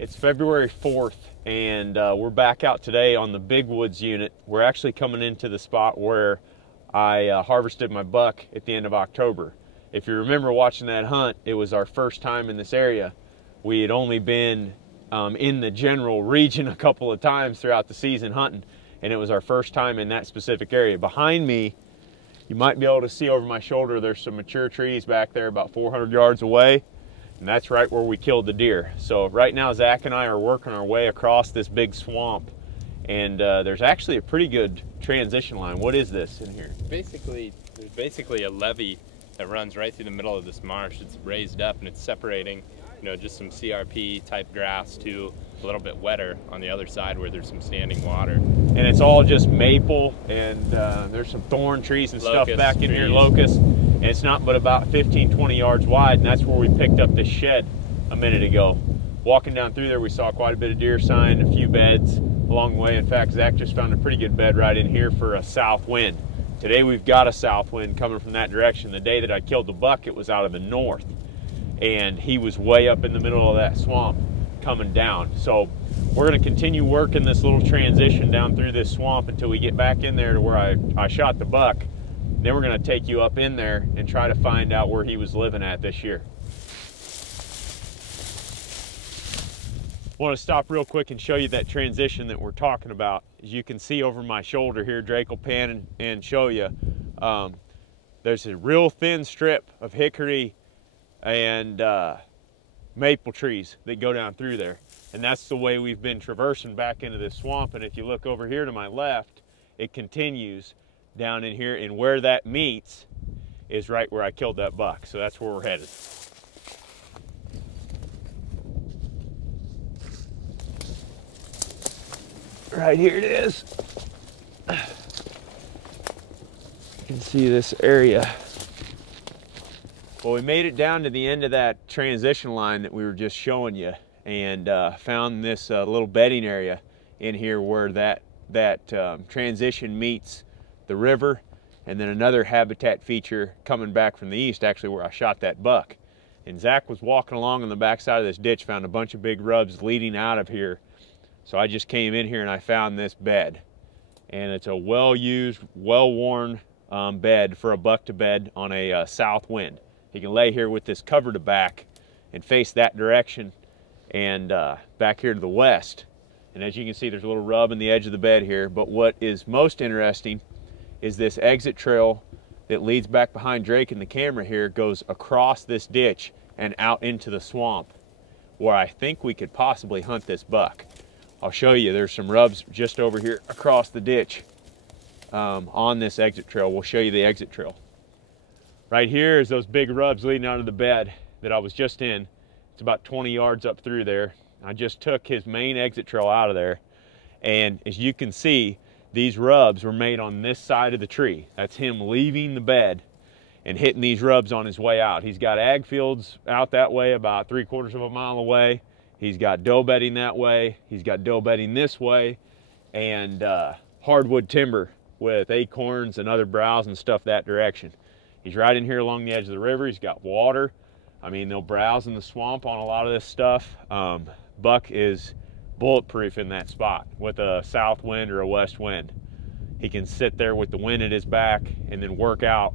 It's February 4th, and we're back out today on the Big Woods unit. We're actually coming into the spot where I harvested my buck at the end of October. If you remember watching that hunt, it was our first time in this area. We had only been in the general region a couple of times throughout the season hunting, and it was our first time in that specific area. Behind me, you might be able to see over my shoulder, there's some mature trees back there about 400 yards away. And that's right where we killed the deer. So right now, Zach and I are working our way across this big swamp, and there's actually a pretty good transition line. What is this in here? There's basically a levee that runs right through the middle of this marsh. It's raised up and it's separating, just some CRP type grass to a little bit wetter on the other side where there's some standing water. And it's all just maple, and there's some thorn trees and stuff back in here, locust. And it's not but about 15, 20 yards wide, and that's where we picked up this shed a minute ago. Walking down through there, we saw quite a bit of deer sign, a few beds along the way. In fact, Zach just found a pretty good bed right in here for a south wind. Today we've got a south wind coming from that direction. The day that I killed the buck, it was out of the north, and he was way up in the middle of that swamp coming down. So we're going to continue working this little transition down through this swamp until we get back in there to where I shot the buck. Then we're going to take you up in there and try to find out where he was living at this year. I want to stop real quick and show you that transition that we're talking about. As you can see over my shoulder here, Drake will pan and show you, there's a real thin strip of hickory and maple trees that go down through there. And that's the way we've been traversing back into this swamp. And if you look over here to my left, it continues down in here, and where that meets is right where I killed that buck. So that's where we're headed. Right here it is. You can see this area. Well, we made it down to the end of that transition line that we were just showing you, and found this little bedding area in here where that transition meets the river, and then another habitat feature coming back from the east, actually where I shot that buck. And Zach was walking along on the backside of this ditch, found a bunch of big rubs leading out of here. So I just came in here and I found this bed, and it's a well-used, well-worn bed for a buck to bed on a south wind. He can lay here with this cover to back and face that direction, and back here to the west. And as you can see, there's a little rub in the edge of the bed here. But what is most interesting is this exit trail that leads back behind Drake, and the camera here goes across this ditch and out into the swamp where I think we could possibly hunt this buck. I'll show you, there's some rubs just over here across the ditch on this exit trail. We'll show you the exit trail. Right here is those big rubs leading out of the bed that I was just in. It's about 20 yards up through there. I just took his main exit trail out of there, and as you can see, these rubs were made on this side of the tree. That's him leaving the bed and hitting these rubs on his way out. He's got ag fields out that way about 3/4 of a mile away. He's got doe bedding that way. He's got doe bedding this way, and hardwood timber with acorns and other browse and stuff that direction. He's right in here along the edge of the river. He's got water. I mean, they'll browse in the swamp on a lot of this stuff. Buck is bulletproof in that spot with a south wind or a west wind. He can sit there with the wind at his back and then work out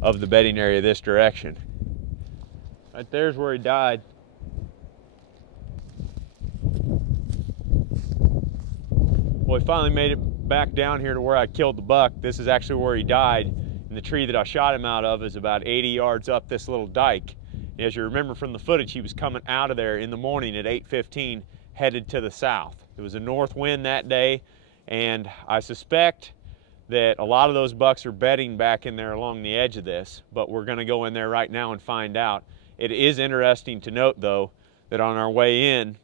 of the bedding area this direction. Right there's where he died. Well, we finally made it back down here to where I killed the buck. This is actually where he died, and the tree that I shot him out of is about 80 yards up this little dike. And as you remember from the footage, he was coming out of there in the morning at 8:15, headed to the south. It was a north wind that day, and I suspect that a lot of those bucks are bedding back in there along the edge of this, but we're going to go in there right now and find out. It is interesting to note, though, that on our way in,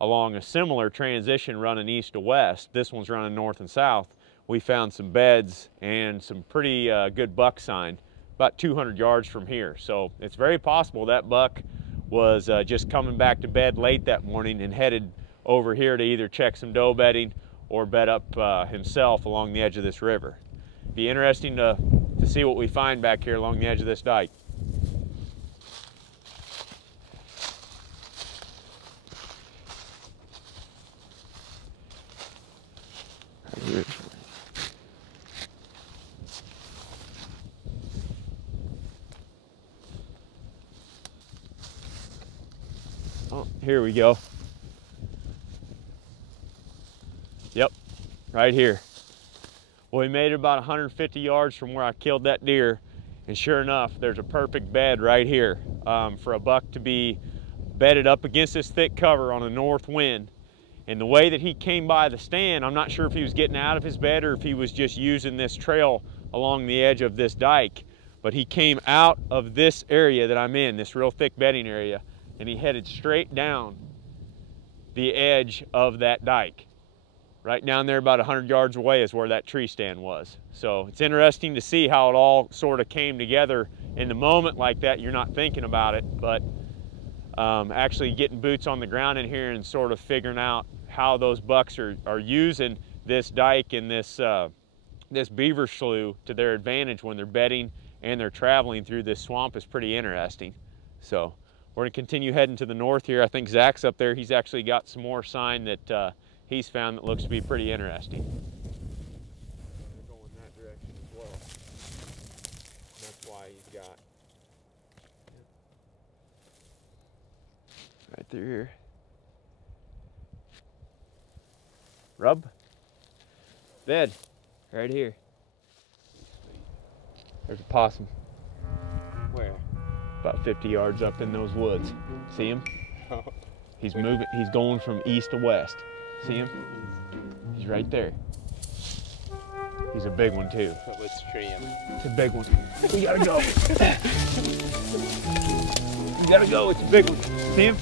along a similar transition running east to west, this one's running north and south, we found some beds and some pretty good buck sign about 200 yards from here. So it's very possible that buck was just coming back to bed late that morning and headed over here to either check some doe bedding or bed up himself along the edge of this river. Be interesting to see what we find back here along the edge of this dike. Oh, here we go. Yep, right here. Well, we made it about 150 yards from where I killed that deer, and sure enough, there's a perfect bed right here for a buck to be bedded up against this thick cover on a north wind. And the way that he came by the stand, I'm not sure if he was getting out of his bed or if he was just using this trail along the edge of this dike, but he came out of this area that I'm in, this real thick bedding area, and he headed straight down the edge of that dike. Right down there about 100 yards away is where that tree stand was. So it's interesting to see how it all sort of came together in the moment like that. You're not thinking about it, but actually getting boots on the ground in here and sort of figuring out how those bucks are using this dike and this beaver slough to their advantage when they're bedding and they're traveling through this swamp is pretty interesting. So we're gonna continue heading to the north here. I think Zach's up there. He's actually got some more sign that he's found that looks to be pretty interesting. We're going that direction as well. That's why he's got right through here. Rub, bed, right here. There's a possum. Where? About 50 yards up in those woods. See him? He's moving, he's going from east to west. See him? He's right there. He's a big one too. Let's tree him. It's a big one. We gotta go. We gotta go, it's a big one. See him?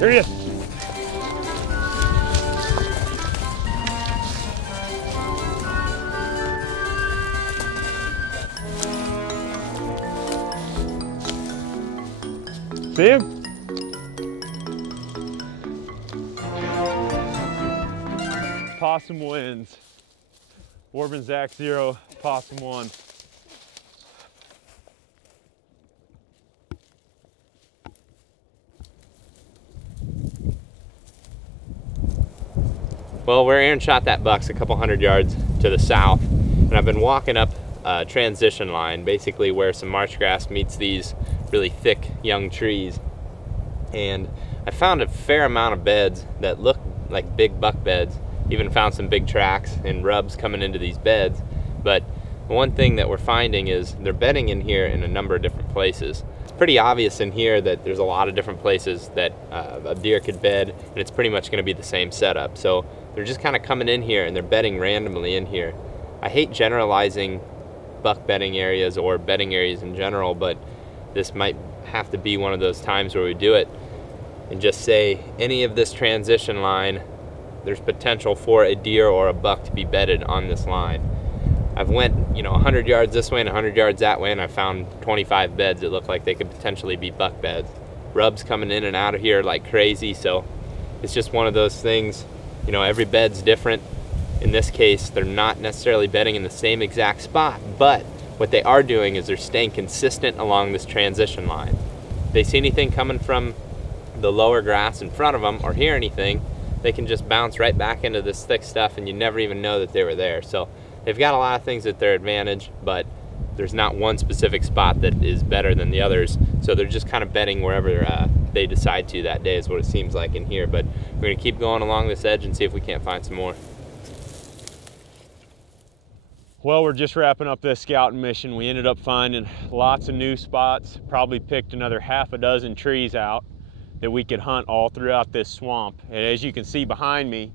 There he is. See him? Possum wins. Warbin Zach 0, Possum 1. Well, where Aaron shot that buck's a couple hundred yards to the south, and I've been walking up a transition line, basically where some marsh grass meets these really thick young trees, and I found a fair amount of beds that look like big buck beds. Even found some big tracks and rubs coming into these beds, but one thing that we're finding is they're bedding in here in a number of different places. It's pretty obvious in here that there's a lot of different places that a deer could bed, and it's pretty much going to be the same setup. So they're just kind of coming in here and they're bedding randomly in here. I hate generalizing buck bedding areas or bedding areas in general, but this might have to be one of those times where we do it and just say any of this transition line, there's potential for a deer or a buck to be bedded on this line. I've went 100 yards this way and 100 yards that way, and I found 25 beds that look like they could potentially be buck beds. Rubs coming in and out of here like crazy, so it's just one of those things. Every bed's different. In this case, they're not necessarily bedding in the same exact spot, but what they are doing is they're staying consistent along this transition line. If they see anything coming from the lower grass in front of them or hear anything, they can just bounce right back into this thick stuff and you never even know that they were there. So they've got a lot of things at their advantage, but there's not one specific spot that is better than the others. So they're just kind of bedding wherever they decide to that day is what it seems like in here. But we're gonna keep going along this edge and see if we can't find some more. Well, we're just wrapping up this scouting mission. We ended up finding lots of new spots, probably picked another half a dozen trees out that we could hunt all throughout this swamp. And as you can see behind me,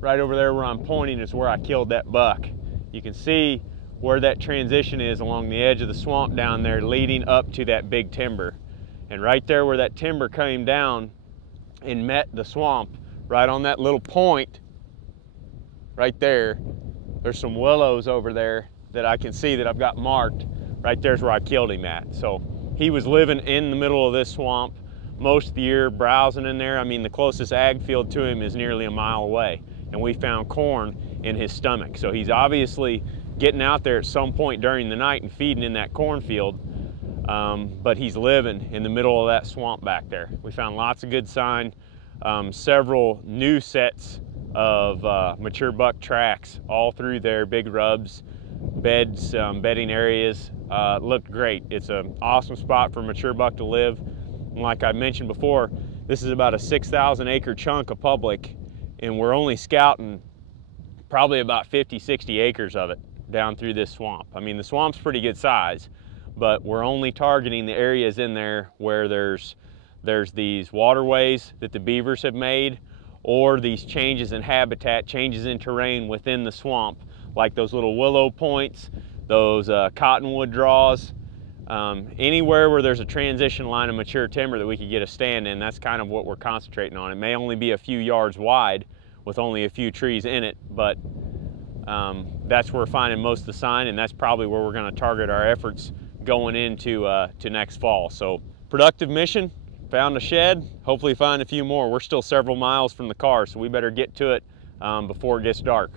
right over there where I'm pointing is where I killed that buck. You can see where that transition is along the edge of the swamp down there leading up to that big timber. And right there where that timber came down and met the swamp, right on that little point right there, there's some willows over there that I can see that I've got marked. Right there's where I killed him at. So he was living in the middle of this swamp most of the year, browsing in there. I mean, the closest ag field to him is nearly a mile away, and we found corn in his stomach. So he's obviously getting out there at some point during the night and feeding in that cornfield, but he's living in the middle of that swamp back there. We found lots of good sign, several new sets of mature buck tracks all through there, big rubs, beds, bedding areas. Looked great. It's an awesome spot for mature buck to live. And like I mentioned before, this is about a 6,000 acre chunk of public, and we're only scouting probably about 50, 60 acres of it down through this swamp. I mean, the swamp's pretty good size, but we're only targeting the areas in there where there's these waterways that the beavers have made, or these changes in habitat, changes in terrain within the swamp, like those little willow points, those cottonwood draws. Anywhere where there's a transition line of mature timber that we could get a stand in, that's kind of what we're concentrating on. It may only be a few yards wide with only a few trees in it, but that's where we're finding most of the sign, and that's probably where we're going to target our efforts going into to next fall. So productive mission, found a shed, hopefully find a few more. We're still several miles from the car, so we better get to it before it gets dark.